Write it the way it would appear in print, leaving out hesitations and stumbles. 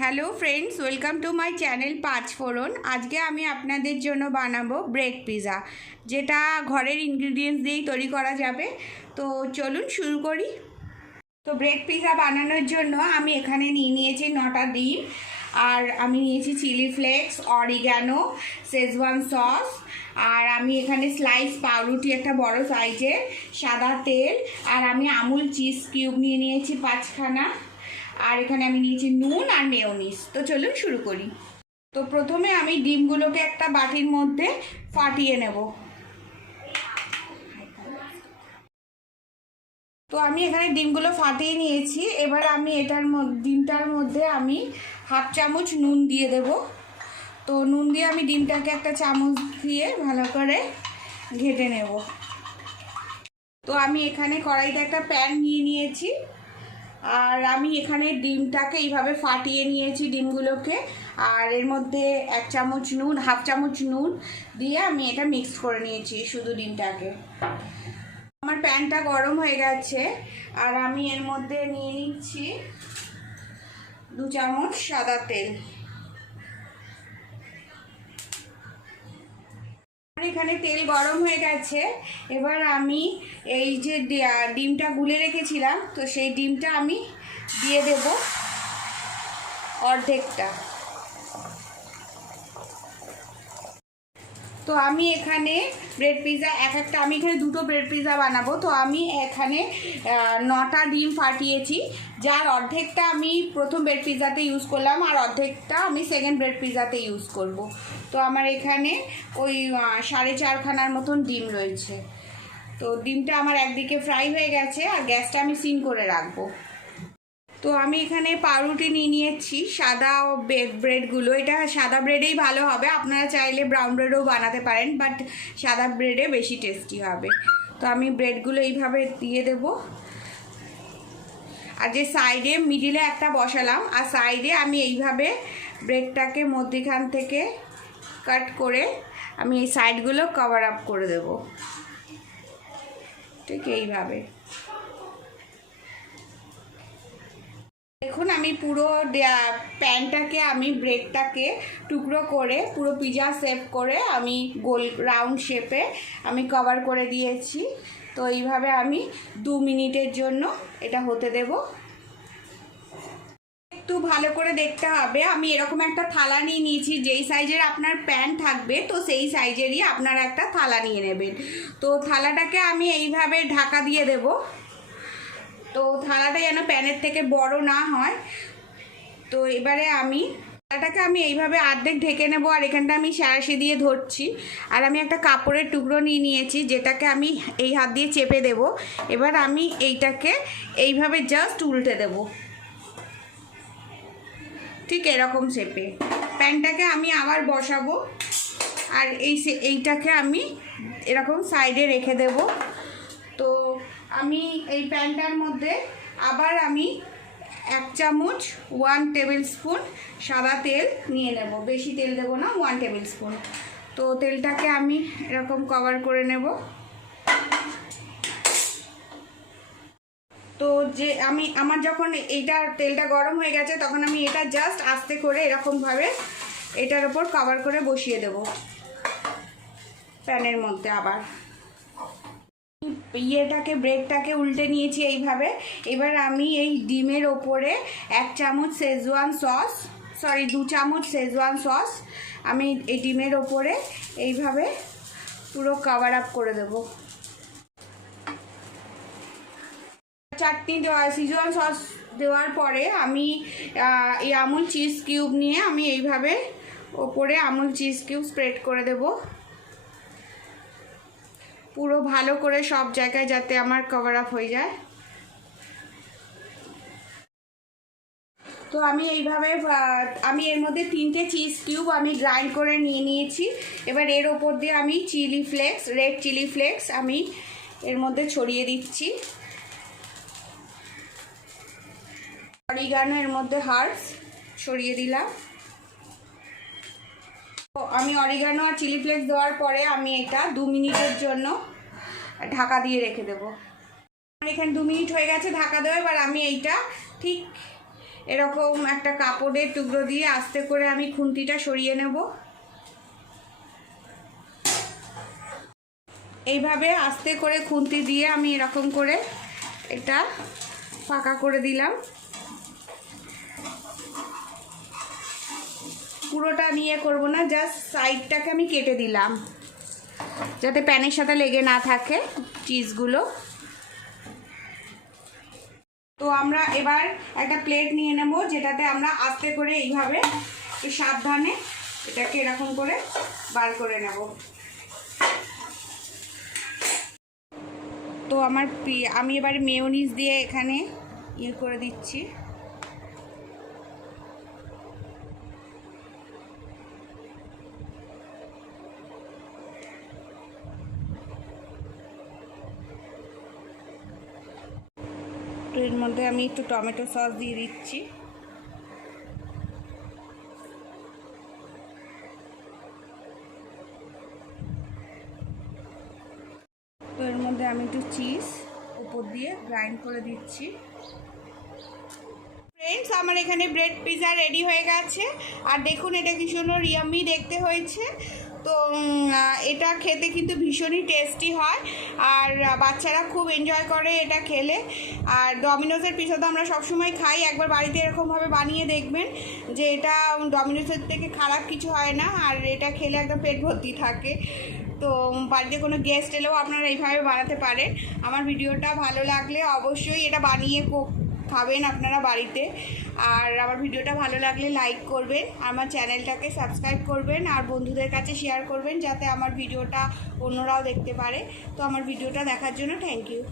Hello friends, welcome to my channel Panchphoron. আজকে আমি আপনাদের জন্য বানাবো ব্রেড পিৎজা, যেটা ঘরের ইনগ্রিডিয়েন্টস দিয়েই তৈরি করা যাবে। তো চলুন শুরু করি। তো ব্রেড পিৎজা বানানোর জন্য আমি এখানে নিয়েছি 9টা ডিম, আর আমি নিয়েছি chilli flakes, oregano, schezwan sauce, আর আমি এখানে স্লাইস পাউরুটি একটা বড় সাইজের, সাদা তেল, আর আমি আমুল চিজ কিউব নিয়েছি 5খানা, আর এখানে আমি নিয়েছি নুন আর মেয়োনিজ। তো চলুন শুরু করি। তো প্রথমে আমি ডিমগুলোকে একটা বাটির মধ্যে ফাটিয়ে নেব। তো আমি এখানে ডিমগুলো ফাটিয়ে নিয়েছি। এবার আমি ডিমটার মধ্যে আমি হাফ চামচ নুন দিয়ে দেব। তো নুন দিয়ে আমি ডিমটাকে একটা চামচ দিয়ে ভালো করে ঘেটে নেব। তো আমি এখানে কড়াইতে একটা প্যান নিয়েছি, আর আমি এখানে ডিমটাকে এইভাবে ফাটিয়ে নিয়েছি ডিমগুলোকে, আর এর মধ্যে হাফ চামচ নুন দিয়ে আমি এটা মিক্স করে নিয়েছি শুধু ডিমটাকে। আমার প্যানটা গরম হয়ে গেছে, আর আমি এর মধ্যে নিয়ে নিচ্ছি 2 চামচ সাদা তেল। এখানে তেল গরম হয়ে গেছে। এবার আমি এই যে ডিমটা গুলে রেখেছিলাম, তো সেই ডিমটা আমি দিয়ে দেব অর্ধেকটা। তো আমি এখানে ব্রেড পিৎজা আমি এখানে 2টো ব্রেড পিৎজা বানাবো। তো আমি এখানে 9টা ডিম ফাটিয়েছি, যার অর্ধেকটা আমি প্রথম ব্রেড পিৎজাতে ইউজ করলাম, আর অর্ধেকটা আমি সেকেন্ড ব্রেড পিৎজাতে ইউজ করব। তো আমার এখানে ওই 4.5খানার মতন ডিম রয়েছে। তো ডিমটা আমার একদিকে ফ্রাই হয়ে গেছে, আর গ্যাসটা আমি সিম করে রাখবো। তো আমি এখানে পাউরুটি নিয়েছি, সাদা ব্রেডগুলো। এটা সাদা ব্রেডেই ভালো হবে, আপনারা চাইলে ব্রাউন ব্রেডও বানাতে পারেন, বাট সাদা ব্রেডে বেশি টেস্টি হবে। তো আমি ব্রেডগুলো এইভাবে দিয়ে দেব, আর যে সাইডে মিডিলে একটা বসালাম, আর সাইডে আমি এইভাবে ব্রেডটাকে মধ্যিখান থেকে কাট করে আমি এই সাইডগুলো কভার আপ করে দেব, ঠিক এইভাবে। দেখুন, আমি পুরো প্যানটাকে ব্রেডটাকে টুকরো করে পুরো পিৎজা শেপ করে আমি গোল রাউন্ড শেপে আমি কভার করে দিয়েছি। তো এইভাবে আমি 2 মিনিটের জন্য এটা হতে দেব। একটু ভালো করে দেখতে হবে। আমি এরকম একটা থালা নিয়েছি, যেই সাইজের আপনার প্যান থাকবে তো সেই সাইজেরই আপনারা একটা থালা নিয়ে নেবেন। তো থালাটাকে আমি এইভাবে ঢাকা দিয়ে দেব। তো থালাটা যেন প্যানের থেকে বড় না হয়। তো এবারে থালাটাকে আমি এইভাবে অর্ধেক ঢেকে নেব, আর এখানটা আমি সাঁড়াশি দিয়ে ধরছি, আর আমি একটা কাপড়ের টুকরো নিয়েছি, যেটাকে আমি এই হাত দিয়ে চেপে দেব। এবার আমি এইটাকে এইভাবে জাস্ট উল্টে দেব, ঠিক এরকম শেপে। প্যানটাকে আমি আবার বসাবো, আর এইটাকে আমি এরকম সাইডে রেখে দেব। তো আমি এই প্যানটার মধ্যে আবার আমি 1 চামচ 1 টেবিল স্পুন সাদা তেল নিয়ে নেব। বেশি তেল দেবো না, 1 টেবিল স্পুন। তো তেলটাকে আমি এরকম কভার করে নেব। তো যে আমার যখন তেলটা গরম হয়ে গেছে, তখন আমি এটা জাস্ট আস্তে করে এরকমভাবে এটার ওপর কভার করে বসিয়ে দেব প্যানের মধ্যে। আবার ব্রেডটাকে উল্টে নিয়েছি এইভাবে। এবার আমি এই ডিমের ওপরে 2 চামচ শেজওয়ান সস আমি এই ডিমের ওপরে এইভাবে পুরো কভার আপ করে দেব। শেজওয়ান সস দেওয়ার পরে আমি এই আমুল চিজ কিউব নিয়ে আমি এইভাবে ওপরে আমুল চিজ কিউব স্প্রেড করে দেব, পুরো ভালো করে সব জায়গায় যাতে আমার কভার আপ হয়ে যায়। তো আমি এইভাবে আমি এর মধ্যে 3টে চিজ কিউব আমি গ্রাইন্ড করে নিয়েছি। এবার এর ওপর দিয়ে আমি রেড চিলি ফ্লেক্স আমি এর মধ্যে ছড়িয়ে দিচ্ছি। অরিগানো এর মধ্যে হার্বস ছড়িয়ে দিলাম। তো আমি অরিগানো আর চিলি ফ্লেক্স দেওয়ার পরে আমি এটা 2 মিনিটের জন্য ঢাকা দিয়ে রেখে দেবো। এখানে 2 মিনিট হয়ে গেছে ঢাকা দেওয়া। এবার আমি এইটা ঠিক এরকম একটা কাপড়ের টুকরো দিয়ে আস্তে করে আমি খুন্তিটা সরিয়ে নেব। এইভাবে আস্তে করে খুন্তি দিয়ে আমি এরকম করে এটা ফাঁকা করে দিলাম। পুরোটা নিয়ে করব না, জাস্ট সাইডটাকে আমি কেটে দিলাম যাতে প্যানের সাথে লেগে না থাকে চিজগুলো। তো আমরা এবার একটা প্লেট নিয়ে নেব, যেটাতে আমরা আস্তে করে এইভাবে একটু সাবধানে এটাকে এরকম করে বার করে নেব। তো আমি এবার মেয়োনিজ দিয়ে এখানে করে দিচ্ছি। তো এর মধ্যে আমি একটু টমেটো সস দিয়ে দিচ্ছি। তো এর মধ্যে আমি একটু চিজ উপর দিয়ে গ্রাইন্ড করে দিচ্ছি। ফ্রেন্ডস, আমার এখানে ব্রেড পিৎজা রেডি হয়ে গেছে। আর দেখুন এটা কি সুন্দর ইয়াম্মি দেখতে হয়েছে। তো এটা খেতে কিন্তু ভীষণই টেস্টি হয়, আর বাচ্চারা খুব এনজয় করে এটা খেলে। আর ডমিনোসের পিৎজা তো আমরা সবসময় খাই, একবার বাড়িতে এরকমভাবে বানিয়ে দেখবেন যে এটা ডমিনোসের থেকে খারাপ কিছু হয় না, আর এটা খেলে একদম পেট ভর্তি থাকে। তো বাড়িতে কোনো গেস্ট এলেও আপনারা এইভাবে বানাতে পারেন। আমার ভিডিওটা ভালো লাগলে অবশ্যই এটা বানিয়ে খাবেন আপনারা বাড়িতে। আর আমার ভিডিওটা ভালো লাগলে লাইক করবেন, আমার চ্যানেলটাকে সাবস্ক্রাইব করবেন, আর বন্ধুদের কাছে শেয়ার করবেন যাতে আমার ভিডিওটা অন্যরাও দেখতে পারে। তো আমার ভিডিওটা দেখার জন্য থ্যাংক ইউ।